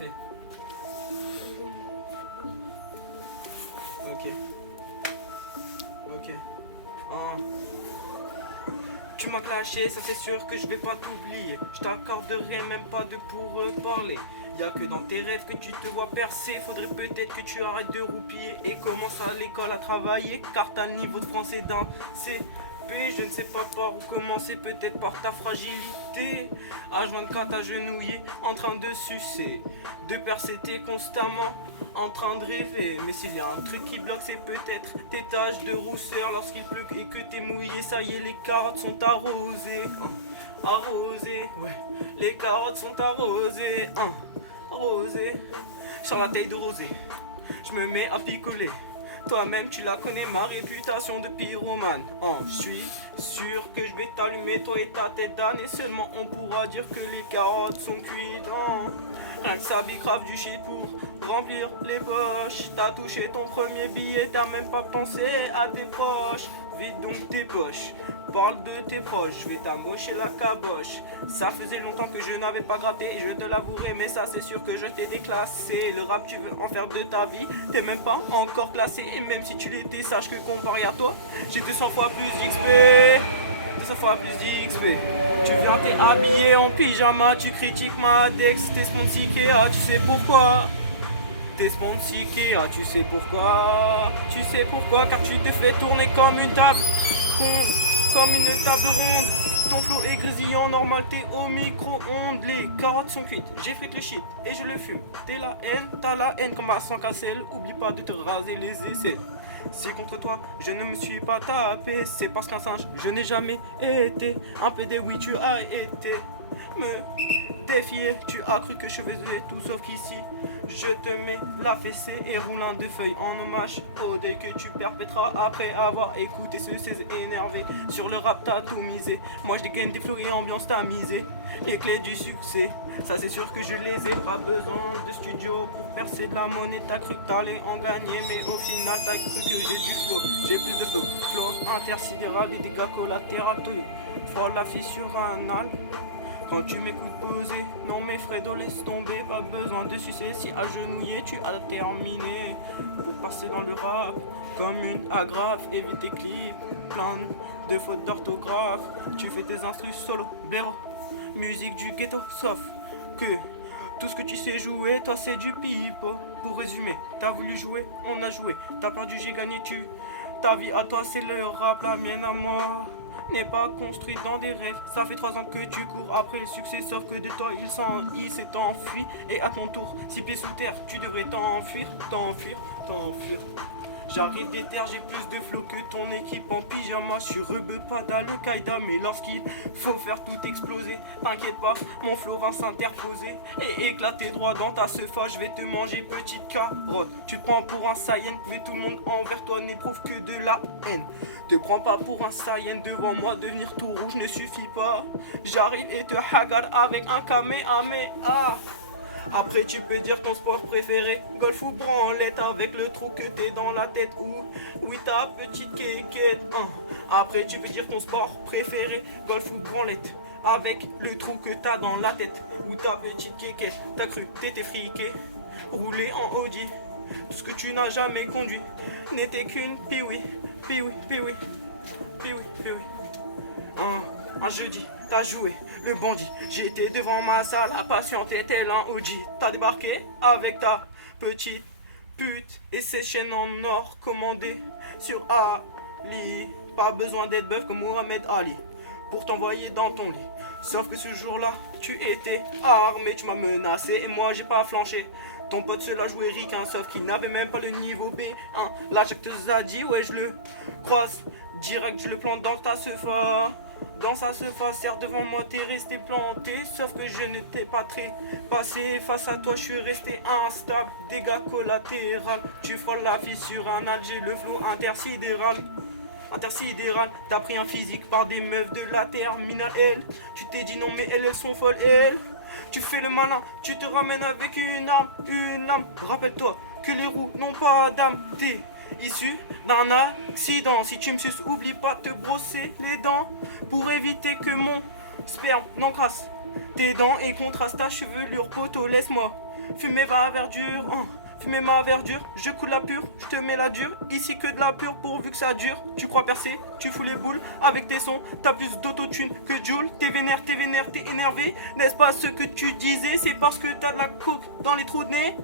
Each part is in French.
fait. Ok. Ok. Ah. Tu m'as clashé, ça c'est sûr que je vais pas t'oublier. Je t'accorderai même pas de pour parler. Y'a que dans tes rêves que tu te vois percer. Faudrait peut-être que tu arrêtes de roupiller et commences à l'école à travailler. Car t'as le niveau de français d'un CP. Je ne sais pas par où commencer, peut-être par ta fragilité. H24 agenouillé, en train de sucer. De perséter constamment, en train de rêver. Mais s'il y a un truc qui bloque, c'est peut-être tes taches de rousseur. Lorsqu'il pleut et que t'es mouillé, ça y est, les carottes sont arrosées. Arrosées, ouais. Les carottes sont arrosées. Arrosées. Sur la taille de rosée, je me mets à picoler. Toi-même tu la connais, ma réputation de pyromane. Je suis sûr que je vais t'allumer, toi et ta tête d'âne. Et seulement on pourra dire que les carottes sont cuites. Rien que ça bicrave du shit pour remplir les poches. T'as touché ton premier billet, t'as même pas pensé à tes proches. Vide donc tes poches, parle de tes proches, je vais t'amocher la caboche. Ça faisait longtemps que je n'avais pas gratté, je te l'avouerai, mais ça c'est sûr que je t'ai déclassé. Le rap tu veux en faire de ta vie, t'es même pas encore classé. Et même si tu l'étais, sache que comparé à toi, j'ai 200 fois plus d'XP. 200 fois plus d'XP. Tu viens t'es habillé en pyjama, tu critiques ma Dex, t'es sponsiqué, tu sais pourquoi. T'es sponsiqué, tu sais pourquoi. Tu sais pourquoi, car tu te fais tourner comme une table ronde, comme une table ronde. Ton flow est grésillant, normal, t'es au micro-ondes. Les carottes sont cuites, j'ai frites le shit et je le fume. T'as la haine comme à 100 cassel. Oublie pas de te raser les aisselles. Si contre toi je ne me suis pas tapé, c'est parce qu'un singe je n'ai jamais été. Un PD oui tu as été me défier, tu as cru que je faisais tout sauf qu'ici je te mets la fessée et roule un de feuilles en hommage au deuil que tu perpétras après avoir écouté ce 16 énervé. Sur le rap t'as tout misé, moi je dégaine des flots et ambiance tamisée. Les clés du succès, ça c'est sûr que je les ai. Pas besoin de studio pour percer de la monnaie. T'as cru que t'allais en gagner, mais au final t'as cru que j'ai du flow. J'ai plus de flow, flow intersidéral, des dégâts collatéraux. Folle la fissure anale. Quand tu m'écoutes poser, non mais Fredo laisse tomber, pas besoin de sucer, si agenouillé tu as terminé. Pour passer dans le rap, comme une agrafe, évite tes clips, plein de fautes d'orthographe. Tu fais tes instrus solo, blaireau, musique du ghetto, sauf que tout ce que tu sais jouer, toi c'est du pipeau. Pour résumer, t'as voulu jouer, on a joué, t'as perdu, j'ai gagné, ta vie à toi c'est le rap, la mienne à moi n'est pas construite dans des rêves. Ça fait 3 ans que tu cours après le succès, sauf que de toi il s'est enfui. Et à ton tour, 6 pieds sous terre, tu devrais t'enfuir. J'arrive des terres, j'ai plus de flow que ton équipe en pyjama. Je suis pas d'Al-Qaïda, mais lorsqu'il faut faire tout exploser, t'inquiète pas, mon flow va s'interposer et éclater droit dans ta sefa. Je vais te manger, petite carotte. Tu te prends pour un Saiyan, mais tout le monde envers toi n'éprouve que de la haine. Te prends pas pour un Saiyan, devant moi devenir tout rouge ne suffit pas. J'arrive et te hagarde avec un Kamehameha. Après tu peux dire ton sport préféré, golf ou branlette, avec le trou que t'es dans la tête, ou oui ta petite quéquette. Après tu peux dire ton sport préféré, golf ou branlette, avec le trou que t'as dans la tête, ou ta petite quéquette. T'as cru t'étais friqué, roulé en Audi, tout ce que tu n'as jamais conduit n'était qu'une piwi. Un jeudi, t'as joué le bandit. J'étais devant ma salle, à patienter tel un OG. T'as débarqué avec ta petite pute et ses chaînes en or commandées sur Ali. Pas besoin d'être bœuf comme Mohamed Ali pour t'envoyer dans ton lit. Sauf que ce jour-là, tu étais armé, tu m'as menacé et moi j'ai pas flanché. Ton pote se l'a joué ricain, sauf qu'il n'avait même pas le niveau B1. La jacteuse a dit, ouais, je le croise direct, je le plante dans ta sefa. Dans sa sefa, serre devant moi, t'es resté planté. Sauf que je ne t'ai pas très passé. Face à toi, je suis resté instable. Dégâts collatéraux, tu frôles la fissure anale. J'ai le flot intersidéral. T'as pris un physique par des meufs de la terminale L. Tu t'es dit non mais elles sont folles elles. Tu fais le malin, tu te ramènes avec une arme. Rappelle-toi que les roues n'ont pas d'âme. T'es issu d'un accident. Si tu me suces, oublie pas de te brosser les dents pour éviter que mon sperme n'encrasse tes dents et contraste ta chevelure. Poteau, laisse-moi Fumer ma verdure, fumer ma verdure, je coule la pure, je te mets la dure, ici que de la pure pourvu que ça dure. Tu crois percer, tu fous les boules avec tes sons, t'as plus d'autotune que Joule, t'es vénère, t'es énervé, n'est-ce pas ce que tu disais, c'est parce que t'as de la coke dans les trous de nez.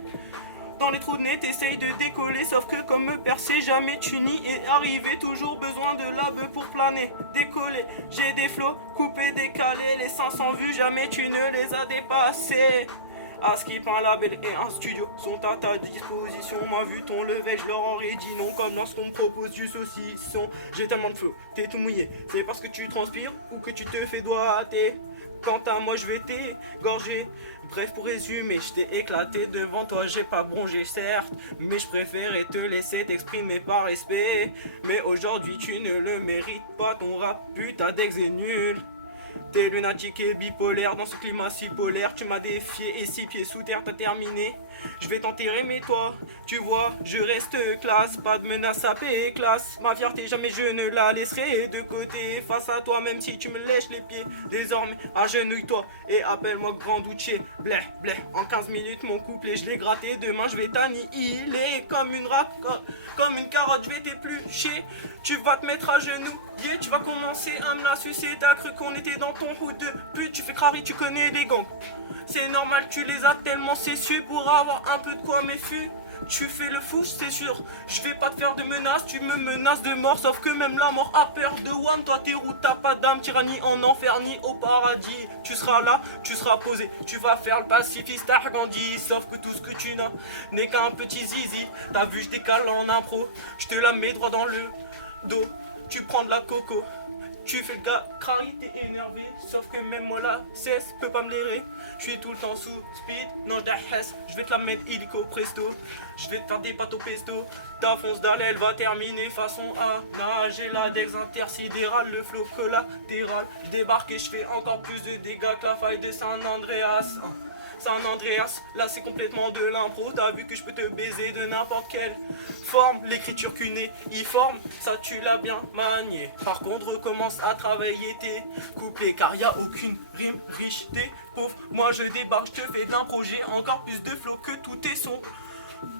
Dans les trous de nez, t'essayes de décoller, sauf que comme me percer, jamais tu n'y es arrivé. Toujours besoin de la bœuf pour planer, décoller. J'ai des flots coupés, décalés, les 500 vues, jamais tu ne les as dépassés. À skip, un label et un studio sont à ta disposition. Moi, vu ton level, je leur aurais dit non. Comme lorsqu'on me propose du saucisson. J'ai tellement de flow, t'es tout mouillé. C'est parce que tu transpires ou que tu te fais doigter. Quant à moi, je vais t'égorger. Bref, pour résumer, je t'ai éclaté devant toi, j'ai pas bronché certes, mais je préférais te laisser t'exprimer par respect. Mais aujourd'hui tu ne le mérites pas, ton rap putain d'ex est nul. T'es lunatique et bipolaire dans ce climat si polaire. Tu m'as défié et 6 pieds sous terre t'as terminé. Je vais t'enterrer mais toi, tu vois, je reste classe. Pas de menace à paix classe. Ma fierté jamais je ne la laisserai de côté. Face à toi même si tu me lèches les pieds. Désormais agenouille-toi et appelle-moi Grand Duché. Blé, blé, en 15 minutes mon couplet je l'ai gratté. Demain je vais t'annihiler comme une comme une carotte je vais t'éplucher. Tu vas te mettre à genoux, yeah, tu vas commencer à me la sucer. T'as cru qu'on était dans ton route de pute. Tu fais crari, tu connais les gangs. C'est normal, tu les as tellement cessus pour avoir un peu de quoi méfier. Tu fais le fou, c'est sûr. Je vais pas te faire de menaces, tu me menaces de mort. Sauf que même la mort a peur de one. Toi t'es route, t'as pas d'âme, t'iras ni en enfer ni au paradis. Tu seras là, tu seras posé, tu vas faire le pacifiste Argandie. Sauf que tout ce que tu n'as n'est qu'un petit zizi. T'as vu, je décale en impro, je te la mets droit dans le dos. Tu prends de la coco, tu fais le gars, crari, t'es énervé. Sauf que même moi là, cesse, peut pas me l'airer. Je suis tout le temps sous speed, non je vais te la mettre illico presto. Je vais te faire des pâtes au pesto. Ta fonce dalle, elle va terminer façon à nager la dex intersidérale, le flot collatéral. Je débarque et je fais encore plus de dégâts que la faille de San Andreas. San Andreas, là c'est complètement de l'impro. T'as vu que je peux te baiser de n'importe quelle forme. L'écriture cunéiforme, ça tu l'as bien manié. Par contre recommence à travailler tes couplets, car y a aucune rime riche. T'es pauvre, moi je débarque, je te fais d'un projet encore plus de flow que tout est son.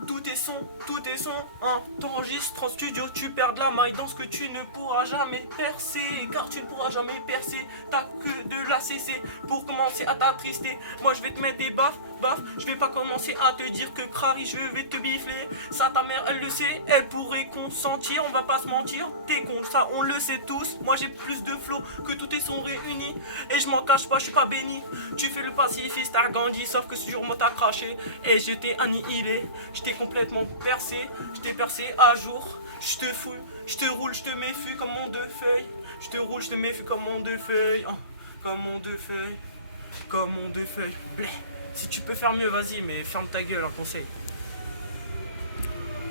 Tout est son, hein. T'enregistres en studio, tu perds de la maille dans ce que tu ne pourras jamais percer. Car tu ne pourras jamais percer, t'as que de la cc pour commencer à t'attrister. Moi je vais te mettre des baffes, je vais pas commencer à te dire que crari je vais te bifler. Ça ta mère elle le sait, elle pourrait consentir, on va pas se mentir. T'es con, ça on le sait tous, moi j'ai plus de flow que tous tes sons réunis. Et je m'en cache pas, je suis pas béni. Tu fais le pacifiste à Gandhi, sauf que sur moi t'as craché. Et je t'ai annihilé. Je t'ai complètement percé, je t'ai percé à jour. Je te fouille, je te roule, je te méfie comme mon deux feuilles. Je te roule, je te méfie comme mon deux feuilles. Comme mon deux feuilles, comme mon deux feuilles. Bleh. Si tu peux faire mieux, vas-y, mais ferme ta gueule, un conseil.